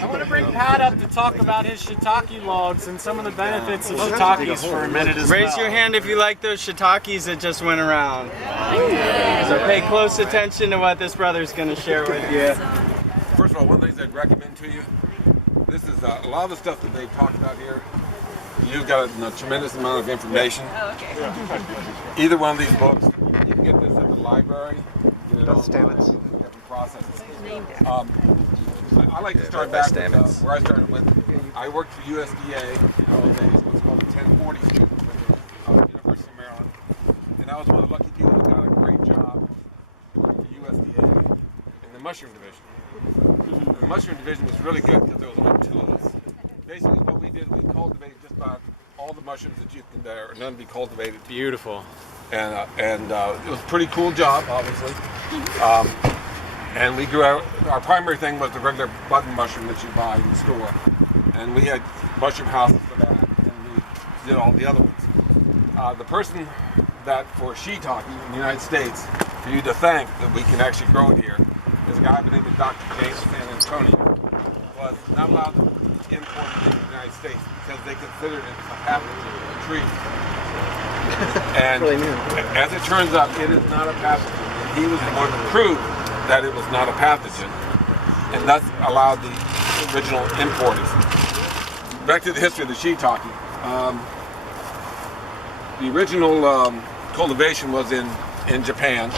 I want to bring Pat up to talk about his shiitake logs and some of the benefits of shiitakes for a minute as well. Raise your hand if you like those shiitakes that just went around. So pay close attention to what this brother's going to share with you. First of all, one of the things I'd recommend to you, this is a lot of the stuff that they talked about here. You've got a tremendous amount of information. Oh, okay. Either one of these books, you can get this at the library. Get it online, different processes. I like to start back with where I started with. I worked for USDA in those days, what's called the 1040 student with the University of Maryland. And I was one of the lucky people who got a great job for USDA in the mushroom division. And the mushroom division was really good because there was only two of us. Basically what we did, we cultivated just about all the mushrooms that you can there, none to be cultivated. Beautiful. And it was a pretty cool job, obviously. And we grew our primary thing was the regular button mushroom that you buy in the store. And we had mushroom houses for that, and we did all the other ones. The person that for shiitake in the United States, for you to thank that we can actually grow it here, is a guy by the name of Dr. James San Antonio, was not allowed to import it into the United States because they considered it a pathogen tree. And as it turns out, it is not a pathogen. He was the one to prove that it was not a pathogen, and thus allowed the original importers. Back to the history of the shiitake. The original cultivation was in Japan,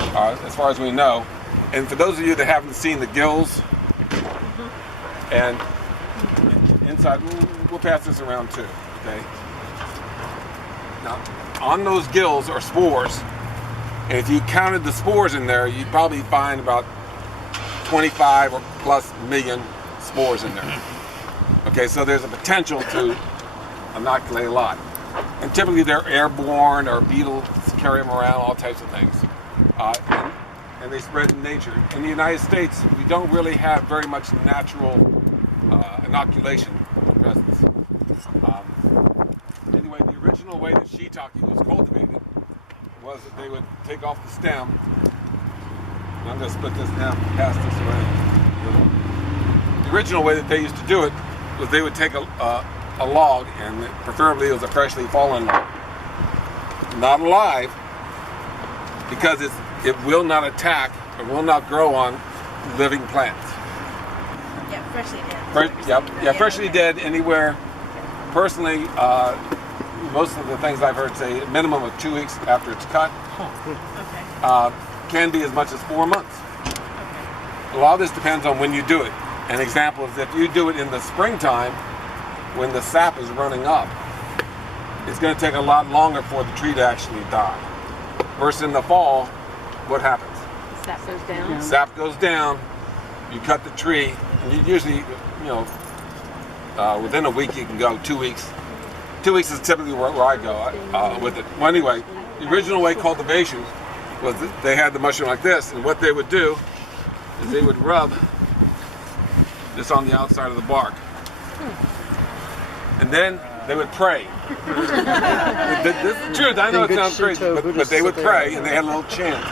as far as we know. And for those of you that haven't seen the gills, and inside, we'll pass this around too, okay? Now, on those gills are spores, and if you counted the spores in there, you'd probably find about 25 or plus million spores in there. Okay, so there's a potential to inoculate a lot. And typically they're airborne, or beetles carry them around, all types of things. And they spread in nature. In the United States, we don't really have very much natural inoculation presence. Anyway, the original way that shiitake was cultivated was that they would take off the stem. And I'm going to split this now, pass this around. The original way that they used to do it was they would take a log, and preferably it was a freshly fallen log, not alive, because it will not attack or will not grow on living plants. Yeah, freshly dead. Freshly dead anywhere. Personally, most of the things I've heard say a minimum of 2 weeks after it's cut. Can be as much as 4 months. A lot of this depends on when you do it. An example is if you do it in the springtime, when the sap is running up, it's going to take a lot longer for the tree to actually die. Versus in the fall, what happens? Sap goes down. Sap goes down, you cut the tree, and you usually, within a week you can go, 2 weeks. 2 weeks is typically where I go with it. Well, anyway, the original way cultivation was that they had the mushroom like this, and what they would do is they would rub this on the outside of the bark. And then they would pray. This is the truth, I know it sounds crazy, but they would pray, and they had a little chant.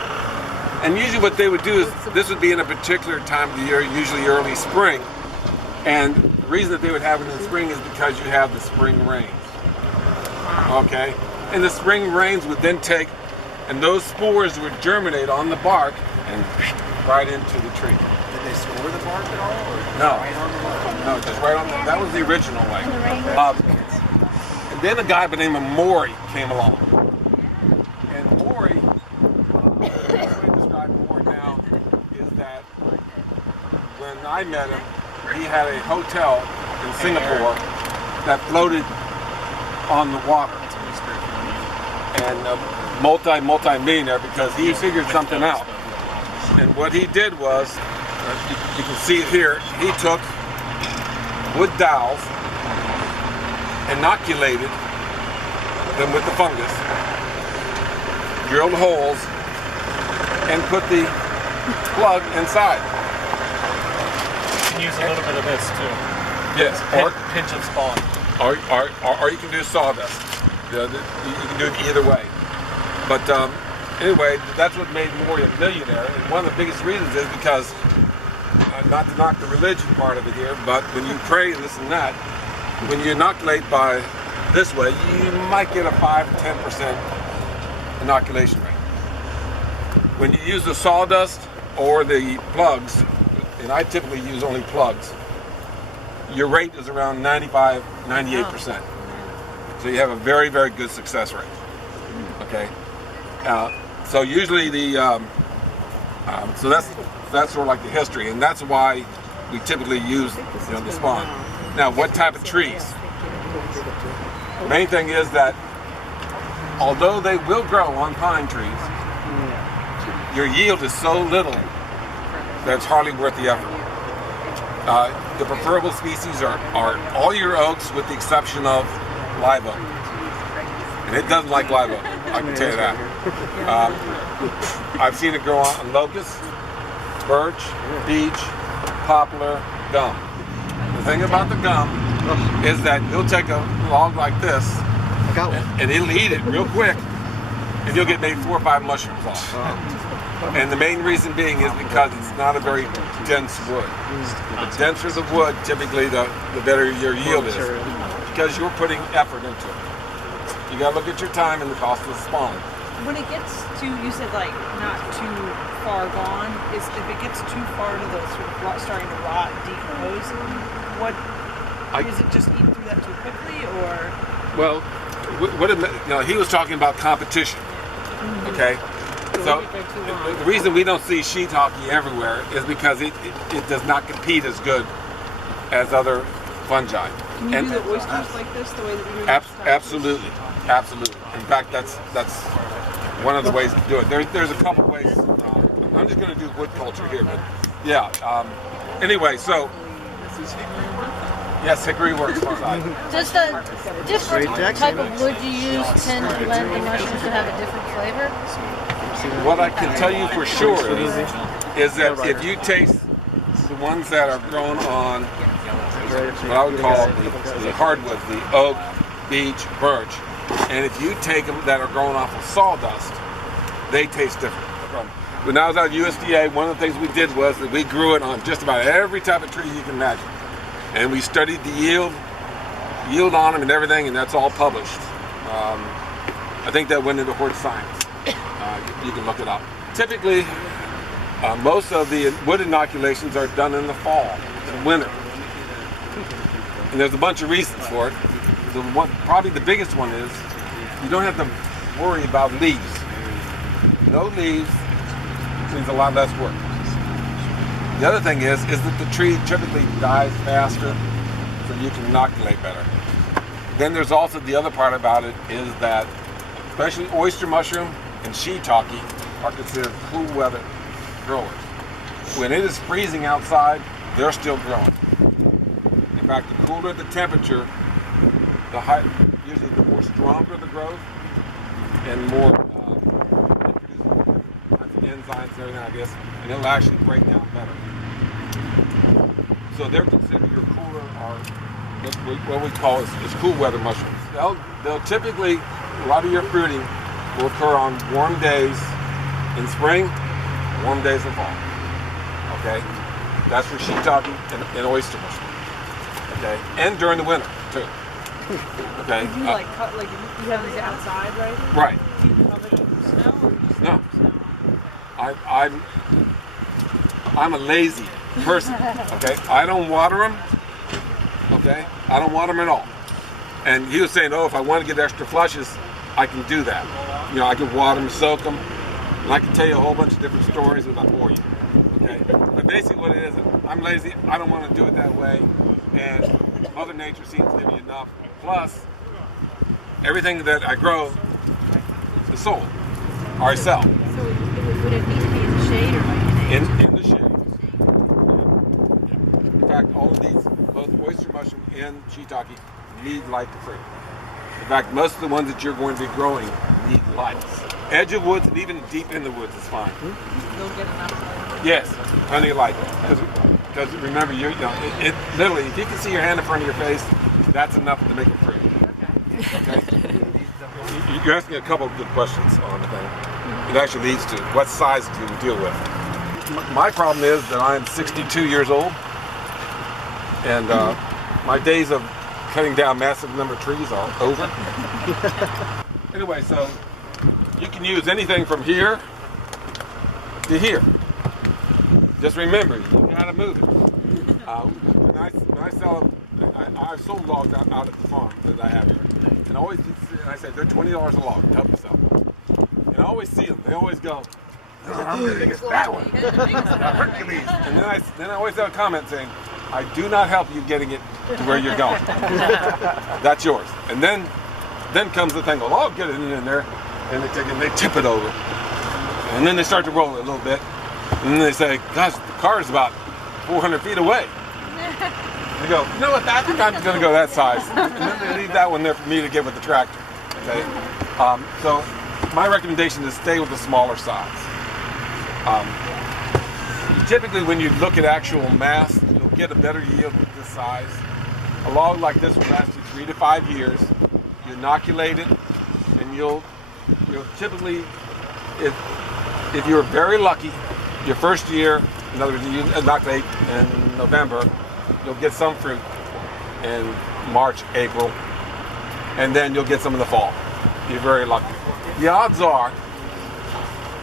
And usually what they would do is, this would be in a particular time of the year, usually early spring. And the reason that they would have it in the spring is because you have the spring rains. Okay? And the spring rains would then take, and those spores would germinate on the bark and right into the tree. Did they score the bark at all? Or No. right on the bark? No, just right on the, that was the original way. And then a guy by the name of Maury came along. And Maury, the way to describe Maury now is that when I met him, he had a hotel in Singapore that floated on the water. And multi-millionaire because he figured something out. And what he did was, you can see it here, he took wood dowels, inoculated them with the fungus, drilled holes, and put the plug inside. You can use a little bit of this too. Yes, Pinch of spawn. or you can do sawdust. You can do it either way. But anyway, that's what made Maury a millionaire. And one of the biggest reasons is because not to knock the religion part of it here, but when you pray and this and that, when you inoculate by this way, you might get a 5 to 10% inoculation rate. When you use the sawdust or the plugs, and I typically use only plugs, your rate is around 95, 98%. So you have a very, very good success rate. Okay. So usually so that's sort of like the history, and that's why we typically use the spawn. Now, what type of trees? Main thing is that although they will grow on pine trees, your yield is so little that it's hardly worth the effort. The preferable species are all your oaks with the exception of live oak. And it doesn't like live oak, I can tell you that. I've seen it grow on locust, birch, beech, poplar, gum. The thing about the gum is that you'll take a log like this and it'll eat it real quick and you'll get maybe 4 or 5 mushrooms off. And the main reason being is because it's not a very dense wood. The denser the wood, typically the better your yield is, because you're putting effort into it. You gotta look at your time and the cost of the spawn. When it gets to, you said like not too far gone, if it gets too far to the sort of starting to rot, decompose, is it just eat through that too quickly, or? Well, he was talking about competition. Okay. So the reason we don't see shiitake everywhere is because it does not compete as good as other fungi. Can you do the oysters like this, the way that you do it? Absolutely. In fact, that's one of the ways to do it. There's a couple ways. I'm just going to do wood culture here, but yeah. Anyway, so yes, hickory works fine. Does the different type of wood you use tend to lend the mushrooms to have a different flavor? What I can tell you for sure is that if you taste the ones that are grown on what I would call the hardwoods, the oak, beech, birch, and if you take them that are grown off of sawdust, they taste different. When I was at USDA, one of the things we did was that we grew it on just about every type of tree you can imagine. And we studied the yield on them and everything, and that's all published. I think that went into Hort Science. You can look it up. Typically, most of the wood inoculations are done in the fall, in winter. And there's a bunch of reasons for it. Probably the biggest one is you don't have to worry about leaves. No leaves means a lot less work. The other thing is that the tree typically dies faster, so you can inoculate better. Then there's also the other part about it is that especially oyster mushroom and shiitake are considered cool weather growers. When it is freezing outside, they're still growing. In fact, the cooler the temperature, usually the more stronger the growth and more enzymes and everything, I guess, and it'll actually break down better. So they're considered your cooler, or what we call is cool weather mushrooms. They'll typically, a lot of your fruiting will occur on warm days in spring, warm days in fall. Okay, that's for shiitake and oyster mushroom. Okay, and during the winter too. Okay. Do you cut, you have these outside, right? Right. Do you cover them with snow, or you just No. leave them snow? I'm a lazy person. Okay, I don't water them. Okay, I don't water them at all. And he was saying, oh, if I want to get extra flushes, I can do that. I can water them, soak them, and I can tell you a whole bunch of different stories without boring you. Okay, but basically what it is, I'm lazy. I don't want to do it that way, and Mother Nature seems to give me enough. Plus, everything that I grow is sold, or I sell. So would it need to be in the shade or like In the shade. In fact, all of these, both oyster mushroom and shiitake, need light to fruit. In fact, most of the ones that you're going to be growing need light. Edge of woods and even deep in the woods is fine. You'll get enough light? Yes, plenty of light. Because remember, it literally, if you can see your hand in front of your face, that's enough to make it fruit. Okay? You're asking a couple of good questions on the thing. It actually leads to what size do you deal with. my problem is that I'm 62 years old, and my days of cutting down massive number of trees are over. Anyway, so you can use anything from here to here. Just remember, you gotta move it. When I sell them, I've sold logs out at the farm that I have here, and I say they're $20 a log. Help yourself. And I always see them. They always go, "I think it's that one, Hercules." And then I always have a comment saying, "I do not help you getting it to where you're going. That's yours." And then comes the thing. Well, I'll get it in there, and they tip it over, and then they start to roll it a little bit, and then they say, "Gosh, the car is about 400 feet away." They go, "You know what? I think I'm going to go that size." And then they leave that one there for me to get with the tractor. Okay. So my recommendation is stay with the smaller size. Typically, when you look at actual mass, you'll get a better yield with this size. A log like this will last you 3 to 5 years. You inoculate it, and you'll typically, if you're very lucky, your first year, in other words, you inoculate in November, you'll get some fruit in March, April, and then you'll get some in the fall. You're very lucky. The odds are,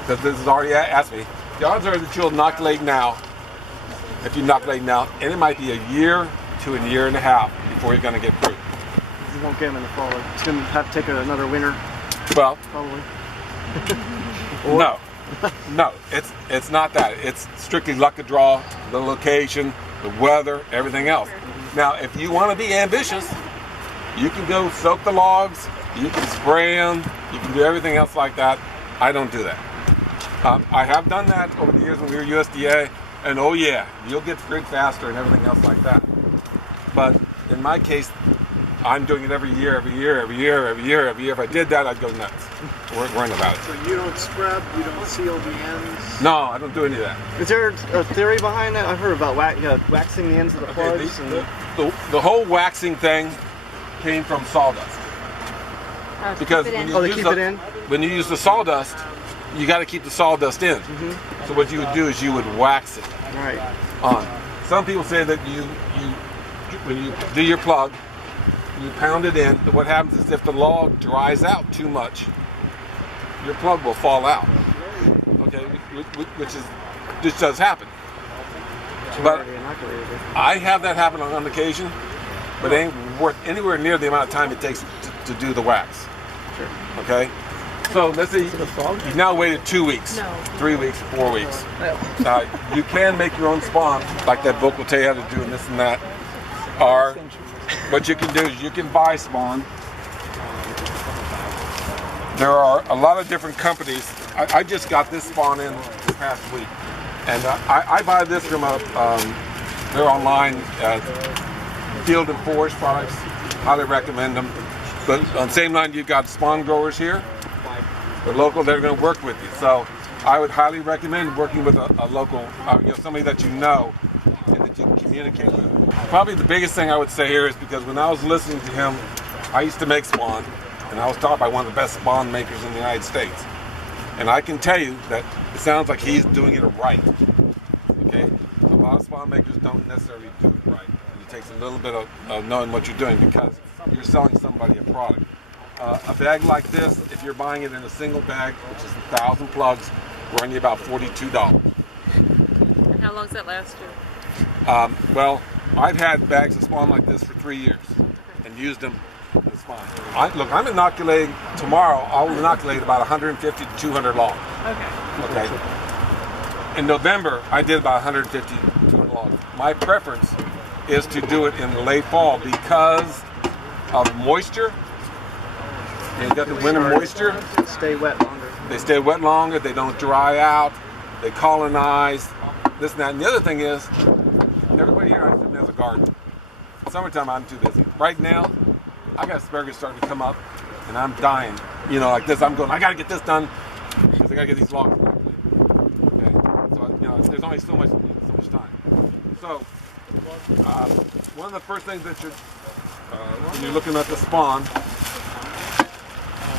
because this is already asked me, the odds are that you'll inoculate now, if you inoculate now, and it might be a year to a year and a half before you're going to get fruit. You won't get them in the fall. It's going to have to take another winter, Well, probably. no, it's not that. It's strictly luck of draw, the location, the weather, everything else. Now, if you want to be ambitious, you can go soak the logs, you can spray them, you can do everything else like that. I don't do that. I have done that over the years when we were USDA, and oh yeah, you'll get fruit faster and everything else like that. But in my case, I'm doing it every year. If I did that, I'd go nuts. Worrying about it. So you don't scrub, you don't seal the ends? No, I don't do any of that. Is there a theory behind that? I've heard about waxing the ends of the plugs. The whole waxing thing came from sawdust. Because when you use the sawdust, you got to keep the sawdust in. Mm-hmm. So what you would do is you would wax it on. Some people say that when you do your plug, you pound it in. What happens is if the log dries out too much, your plug will fall out. Okay, which does happen. But I have that happen on occasion, but it ain't worth anywhere near the amount of time it takes to do the wax. Sure. Okay. So let's see, you've now waited 2 weeks, 3 weeks, 4 weeks. You can make your own spawn, like that book will tell you how to do and this and that. Or what you can do is you can buy spawn. There are a lot of different companies. I just got this spawn in this past week. And I buy this from they're online, Field and Forest products. Highly recommend them. But on the same line, you've got spawn growers here. They're local, they're going to work with you. So I would highly recommend working with a local, somebody that you know and that you can communicate with. Probably the biggest thing I would say here is because when I was listening to him, I used to make spawn, and I was taught by one of the best spawn makers in the United States. And I can tell you that it sounds like he's doing it right. Okay? A lot of spawn makers don't necessarily do it right. And it takes a little bit of knowing what you're doing because you're selling somebody a product. A bag like this, if you're buying it in a single bag, which is 1,000 plugs, will run you about $42. And how long does that last you? Well, I've had bags of spawn like this for 3 years and used them. It's fine. I'm inoculating tomorrow. I'll inoculate about 150 to 200 logs. Okay. In November, I did about 150 to 200 logs. My preference is to do it in the late fall because of moisture. You've got the winter moisture. Stay wet longer. They stay wet longer. They don't dry out. They colonize. This and that. And the other thing is, everybody here I assume has a garden. Summertime, I'm too busy. Right now, I got asparagus starting to come up, and I'm dying. Like this. I'm going. I got to get this done because I got to get these logs. Okay. So there's only so much time. So one of the first things that when you're looking at the spawn.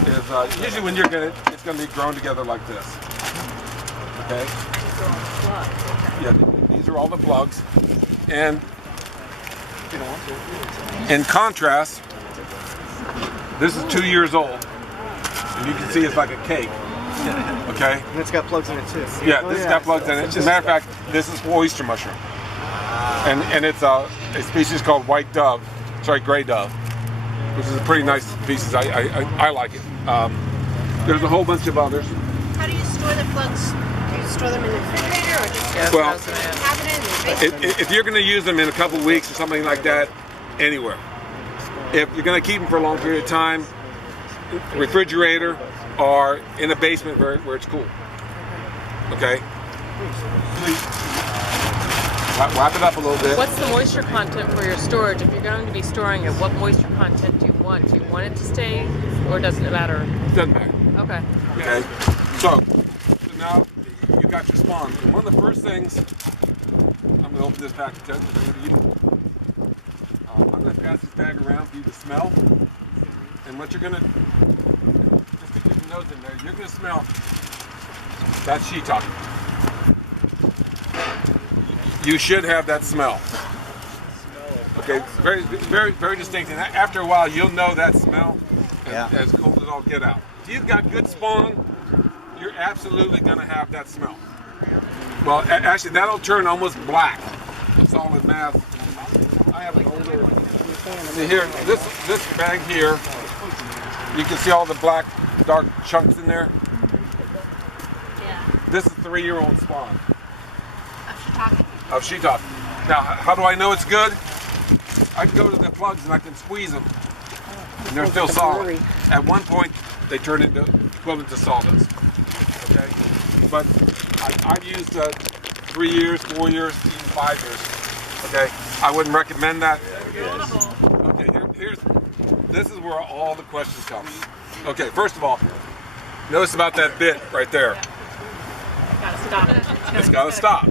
Is usually when you're it's going to be grown together like this. Okay, are all plugs. Okay. Yeah, these are all the plugs. And in contrast, this is 2 years old. And you can see it's like a cake. Okay? And it's got plugs in it too. Yeah, this has got plugs in it. As a matter of fact, this is oyster mushroom. And it's a species called white dove, gray dove, which is a pretty nice species. I like it. There's a whole bunch of others. How do you store the plugs? Do you store them in the refrigerator or just Well, have it in the basement? if you're going to use them in a couple weeks or something like that, anywhere. If you're going to keep them for a long period of time, refrigerator or in a basement where it's cool. Okay? Wrap it up a little bit. What's the moisture content for your storage? If you're going to be storing it, what moisture content do you want? Do you want it to stay, or doesn't it matter? Doesn't matter. Okay. Okay? So now you got your spawn. And one of the first things, I'm going to open this package up for you. I'm going to pass this bag around for you to smell. And what you're going to, just stick your nose in there, you're going to smell that shiitake. You should have that smell. Okay, very distinct. And after a while, you'll know that smell as cold as all get out. If you've got good spawn, you're absolutely going to have that smell. Well, actually, that'll turn almost black. A solid mass. I have an older. See here, this bag here, you can see all the black, dark chunks in there. Yeah. This is 3-year-old spawn. Of shiitake. Of shiitake. Now, how do I know it's good? I can go to the plugs and I can squeeze them, and they're still solid. At one point, they turn into equivalent to sawdust. Okay, but I've used 3 years, 4 years, even 5 years. Okay, I wouldn't recommend that. Okay, this is where all the questions come. Okay, first of all, notice about that bit right there. Gotta stop. It's got to stop.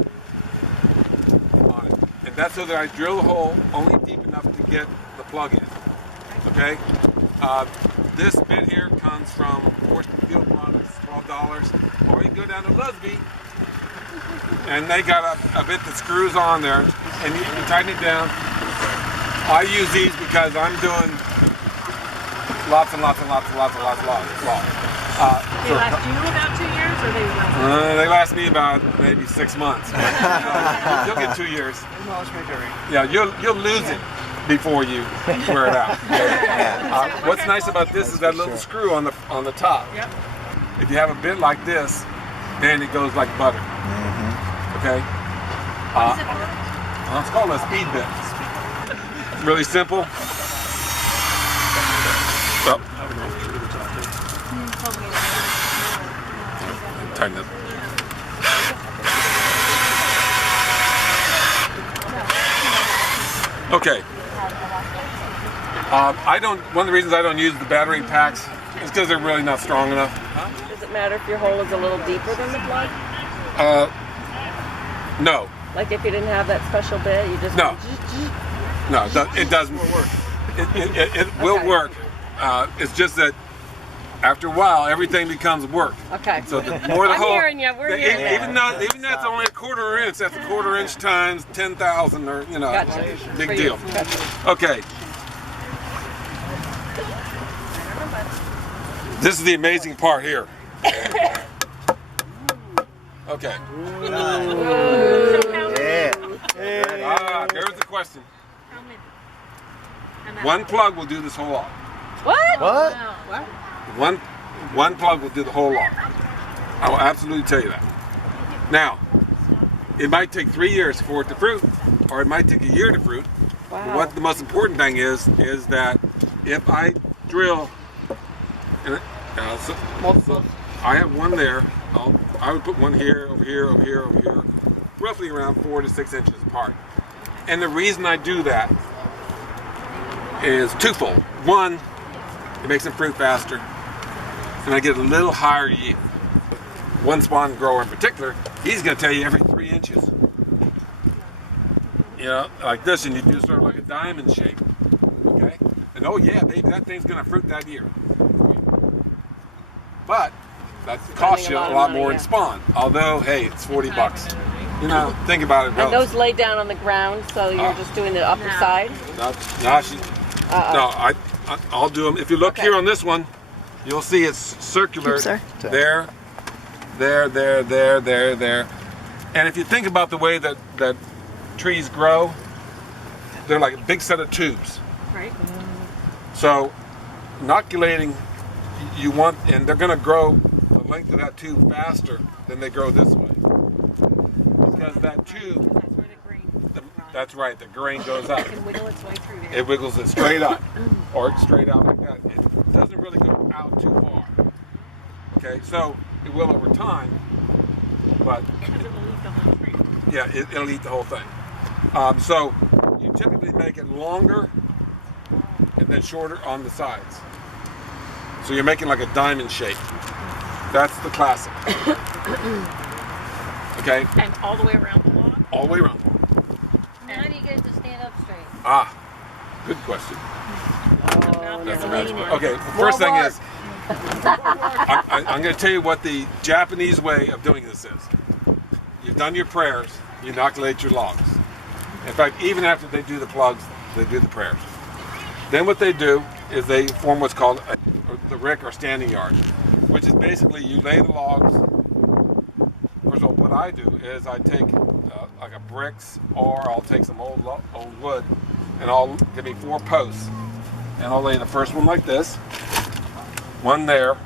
And that's so that I drill the hole only deep enough to get the plug in. Okay? This bit here comes from Forest Field Products, $12. Or you can go down to Lusby, and they got a bit that screws on there, and you can tighten it down. I use these because I'm doing lots and lots. They last you about 2 years, or they last? They last me about maybe 6 months. You'll get 2 years. Yeah, you'll lose it before you wear it out. What's nice about this is that little screw on the top. If you have a bit like this, then it goes like butter. Okay. It's called a speed bit. Really simple. Oh. Tighten it. Okay. One of the reasons I don't use the battery packs is because they're really not strong enough. Does it matter if your hole is a little deeper than the plug? No. Like if you didn't have that special bit, you just No. No, it doesn't work. It will work. It's just that after a while, everything becomes work. Okay. So the more the I'm hole, hearing you. We're hearing you. even though it's only a 1/4 inch, that's a 1/4 inch times 10,000, or Gotcha. big For deal. you. Gotcha. Okay. This is the amazing part here. Okay. Here's the question. One plug will do this whole lot. What? One plug will do the whole lot. I will absolutely tell you that. Now, it might take 3 years for it to fruit, or it might take a year to fruit. Wow. But what the most important thing is that if I drill, and so I have one there. I would put one here, over here, over here, over here, roughly around 4 to 6 inches apart. And the reason I do that is twofold. One, it makes them fruit faster, and I get a little higher yield. One spawn grower in particular, he's going to tell you every 3 inches. Like this, and you do sort of like a diamond shape. Okay? And oh yeah, baby, that thing's going to fruit that year. But that costs you a a lot of lot money, more yeah. in spawn. Although, hey, it's 40 bucks. You know, think about it. And those lay down on the ground, so you're just doing the upper side? No, I'll do them. If you look Okay. here on this one, you'll see it's circular. Oops, sorry. There. And if you think about the way that trees grow, they're like a big set of tubes. Right. So inoculating, you want, and they're going to grow the length of that tube faster than they grow this way. Because that tube, That's where the grain that's right, the grain goes up. can wiggle its way through there. It wiggles it straight up, or straight out like that. It doesn't really go out too far. Okay, so it will over time, but Because it will eat the whole tree. yeah, it'll eat the whole thing. So you typically make it longer and then shorter on the sides. So you're making like a diamond shape. That's the classic. Okay, And all the way around the log? all the way around. And how do you get it to stand up straight? Ah, good question. That's a magic one. Okay, the first thing is, I'm going to tell you what the Japanese way of doing this is. You've done your prayers, you inoculate your logs. In fact, even after they do the plugs, they do the prayers. Then what they do is they form what's called the rick or standing yard, which is basically you lay the logs. First of all, what I do is I take like a bricks, or I'll take some old wood, and I'll give me 4 posts, and I'll lay the first one like this, one there,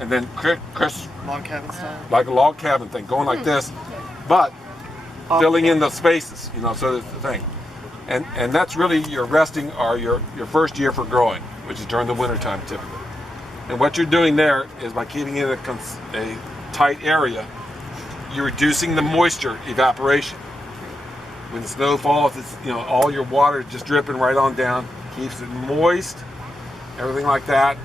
and then Log cabin style. like a log cabin thing, going like this, but filling in the spaces, you know, so that's the thing. And that's really your resting or your first year for growing, which is during the winter time typically. And what you're doing there is by keeping it a tight area, you're reducing the moisture evaporation. When the snow falls, it's, you know, all your water is just dripping right on down, keeps it moist, everything like that.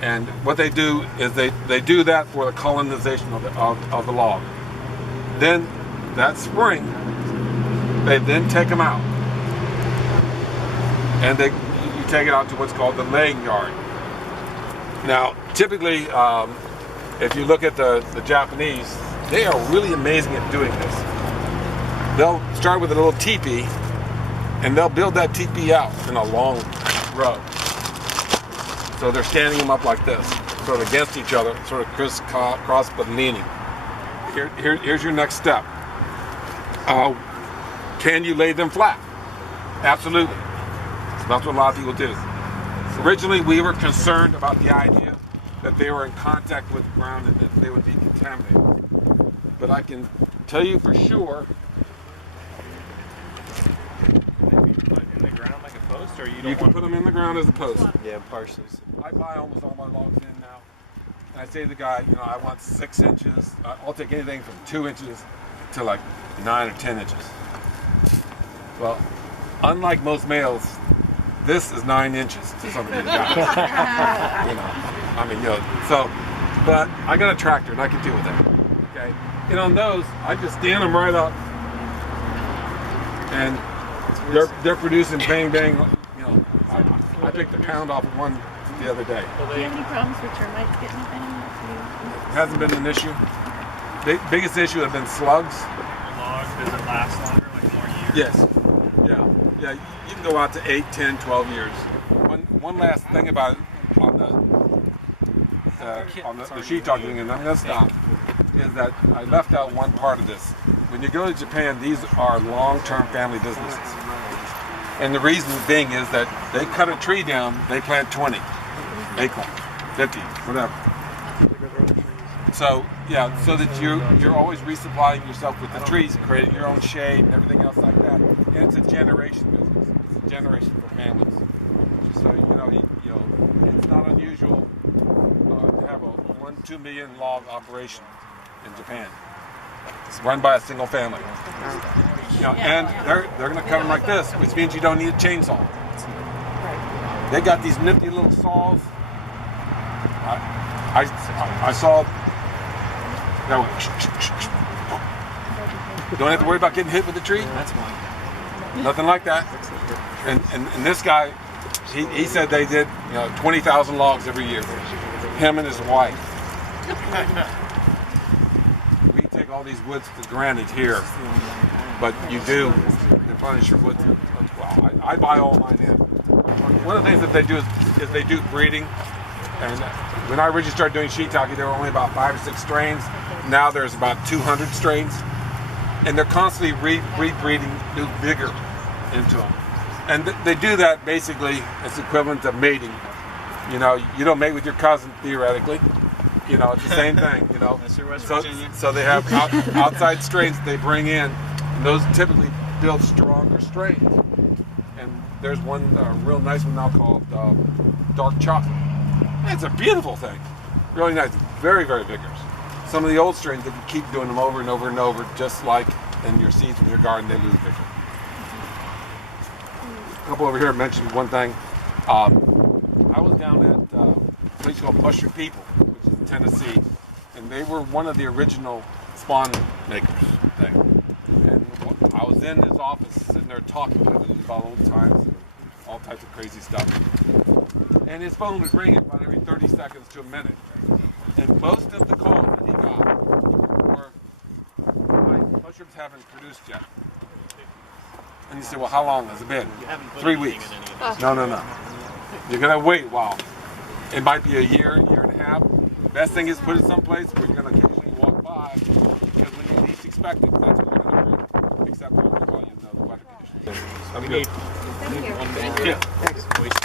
And what they do is they do that for the colonization of the log. Then that spring, they then take them out, and you take it out to what's called the laying yard. Now, typically, if you look at the Japanese, they are really amazing at doing this. They'll start with a little teepee, and they'll build that teepee out in a long row. So they're standing them up like this, sort of against each other, sort of crisscross but leaning. Here's your next step. Can you lay them flat? Absolutely. So that's what a lot of people do. Originally, we were concerned about the idea that they were in contact with the ground and that they would be contaminated. But I can tell you for sure. In the ground like a post, or You can put them in the ground as a post. Yeah, parsley's. I buy almost all my logs in now. And I say to the guy, you know, I want 6 inches. I'll take anything from 2 inches to like 9 or 10 inches. Well, unlike most males, this is 9 inches to some of these guys. You know, I mean, you know, so, but I got a tractor and I can deal with that. Okay, and on those, I just stand them right up, and they're producing bang bang. You know, I picked a pound off of one the other day. Do you have any problems with termites getting in? Hasn't been an issue. Biggest issue have been slugs. Log, does it last longer, like more years? Yes. Yeah. You can go out to 8, 10, 12 years. One last thing about it on the Shiitake thing, and I'm going to stop, is that I left out one part of this. When you go to Japan, these are long-term family businesses. And the reason being is that they cut a tree down, they plant 20 acorn, 50, whatever. So yeah, so that you're always resupplying yourself with the trees, creating your own shade and everything else like that. And it's a generation business. It's a generation for families. So you know, it's not unusual to have a 1-2 million log operation in Japan. It's run by a single family. You know, and they're going to cut them like this, which means you don't need a chainsaw. They got these nifty little saws. I saw. That went. Don't have to worry about getting hit with the tree. That's one. Nothing like that. And this guy, he said they did 20,000 logs every year. Him and his wife. We take all these woods for granted here, but you do replenish your woods as well. I buy all mine in. One of the things that they do is they do breeding. And when I originally started doing shiitake, there were only about 5 or 6 strains. Now there's about 200 strains. And they're constantly rebreeding new vigor into them. And they do that basically as equivalent to mating. You know, you don't mate with your cousin, theoretically. You know, it's the same thing, you know. So they have outside strains they bring in, and those typically build stronger strains. And there's one real nice one now called Dark Chocolate. It's a beautiful thing. Really nice. Very, very vigorous. Some of the old strains, if you keep doing them over and over and over, just like in your seeds in your garden, they lose vigor. A couple over here mentioned one thing. I was down at a place called Mushroom People, which is in Tennessee, and they were one of the original spawn makers thing. And I was in his office sitting there talking with him about old times and all types of crazy stuff. And his phone was ringing about every 30 seconds to a minute. And most of the calls that he got were, my mushrooms haven't produced yet. And he said, well, how long has it been? 3 weeks. No. You're going to wait a while. It might be a year and a half. Best thing is put it someplace where you're going to occasionally walk by, because when you least expect it, that's when you're going to grow, except for while you know the weather conditions. Thank you. Thank you.